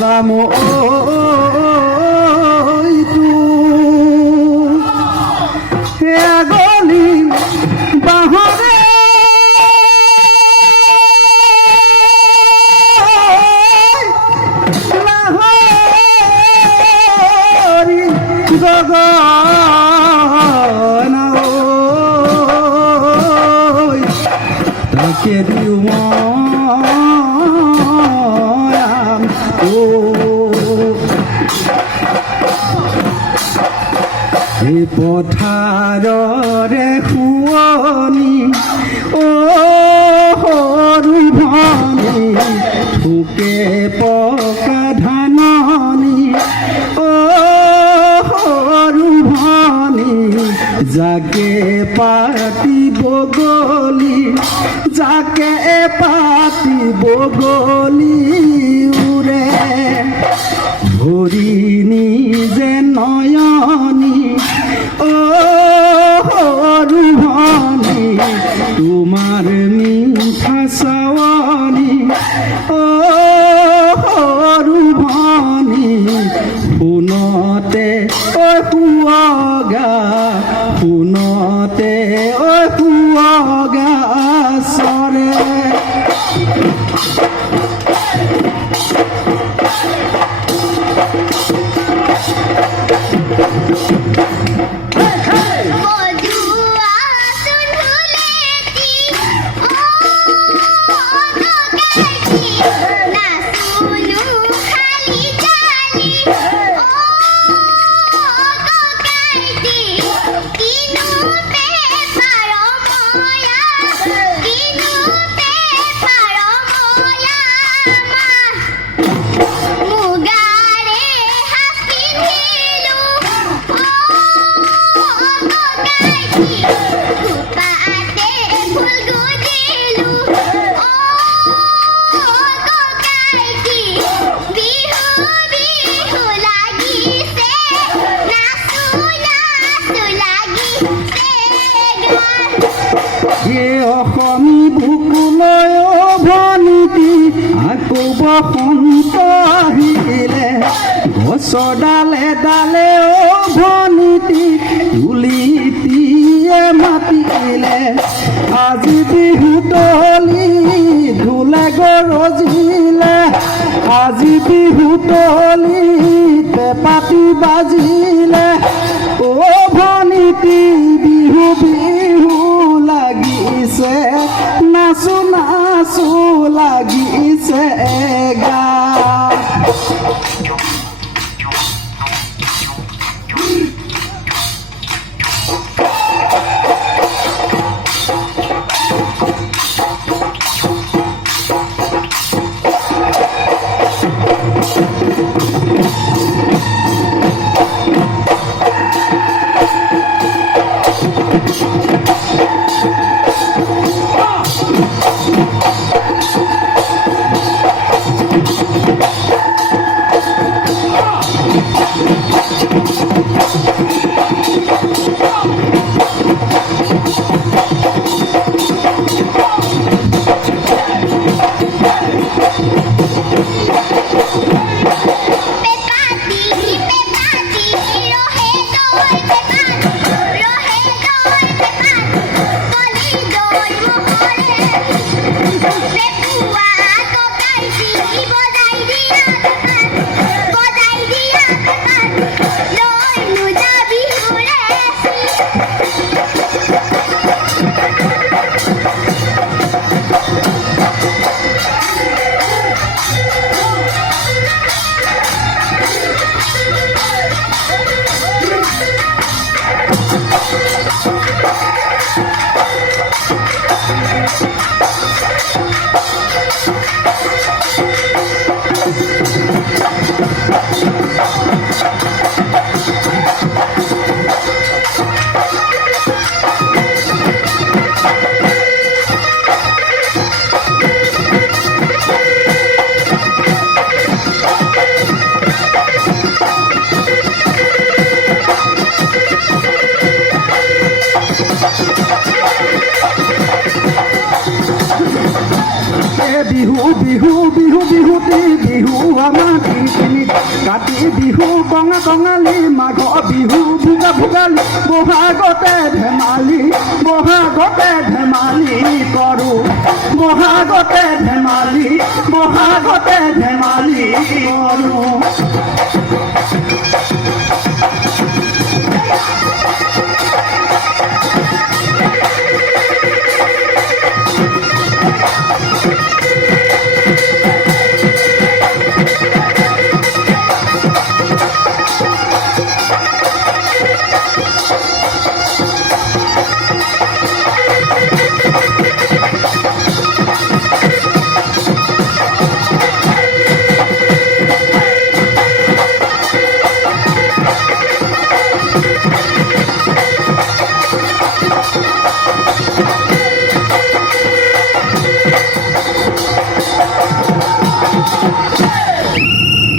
লামো তু গলি বাহৰে লাহৰি গগন তাকে দিও পথাৰৰে শুৱনি সৰু ভনী থোকে পকা ধাননি সৰু ভনী যাকে পাতিব গলি যাকে পাতিব গলি উৰে ভৰি নিজে নয়নি সৰু ভনী তোমাৰ মিঠা চাৱনি সৰু ভনী শুনতে শুৱগা শুনতে শুৱগা চৰে অসমী বুকুলৈ ভনীতি আকৌ বসন্ত আহিলে গছৰ ডালে ডালে ভনীতি তুলিতিয়ে মাতিলে আজি বিহু তলি ঢোলে গৰজিলে আজি বিহু তলি পেঁপাতি বাজিলে ভনীতি বিহু বিহু লাগিছে নাচো নাচো লাগিছে গা বিহু বিহু বিহু বিহুতি বিহু আমাৰ কাতি বিহু কঙা কঙালী মাঘ বিহু ভোগা ভোগালী বহাগতে ধেমালি কৰো বহাগতে ধেমালি কৰো